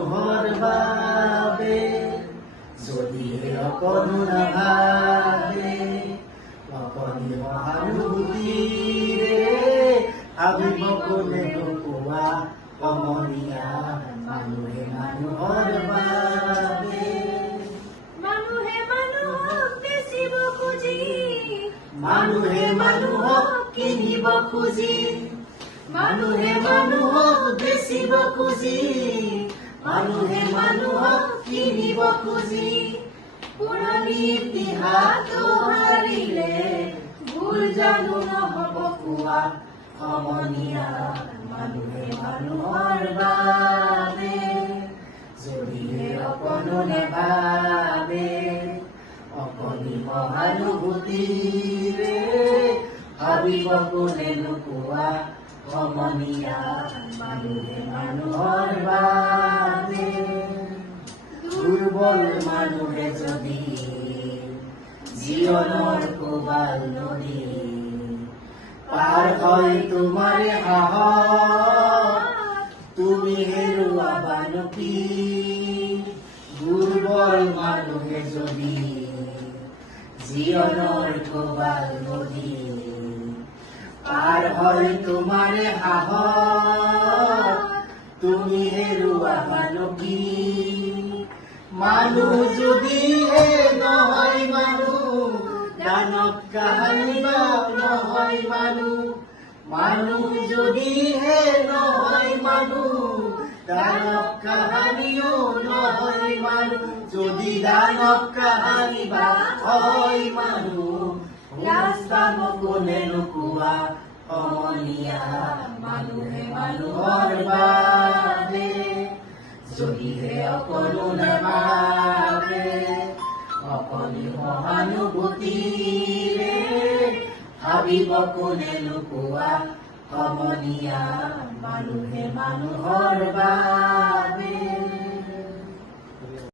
মানুহৰ বাবে যদিহে অকণো নাভাবে অকণি সহানুভূতিৰে ভাবিব কোনে নোকোৱা কমনীয়া মানুহে মানুহৰ বাবে মানুহে মানুহক বেচিব খুজি মানুহে মানুহক কিনিব খুজি মানুহে মানুহক বেচিব খুজি মানুহে মানুহক কিনিব খুজি পুৰণি ইতিহাস হাৰিলে ভুল জানো নহব কোৱা সমনীয়া মানুহে মানুহৰ বাবে যদিহে অকণো নেভাবে অকণি সহানুভূতিৰে ভাবিব কোনে নোকোৱা সমনীয়া মানুহে মানুহৰ বাবে দুৰ্বল মানুহে যদি জীৱনৰ কোবাল নদী পাৰ হয় তোমাৰে সাহস তুমি হেৰুৱাবানো কি দুৰ্বল মানুহে যদি জীৱনৰ কোবাল নদী পাৰ হয় তোমাৰে সাহস তুমি হেৰুৱাবানো কি মানুহ যদিহে নহয় মানুহ দানৱ কাহানিবা নহয় মানুহ মানুহ যদিহে নহয় মানুহ দানৱ কাহানিও নহয় মানুহ যদি দানৱ কাহানি বা হয় মানুহ ৰাস্তা কোনে নোকোৱা সমনীয়া মানুহে মানুহৰ বাবে যদিহে অকণো নাভাবে অকণি সহানুভূতিৰে ভাবিব কোনে নোকোৱা সমনীয়া মানুহে মানুহৰ বাবে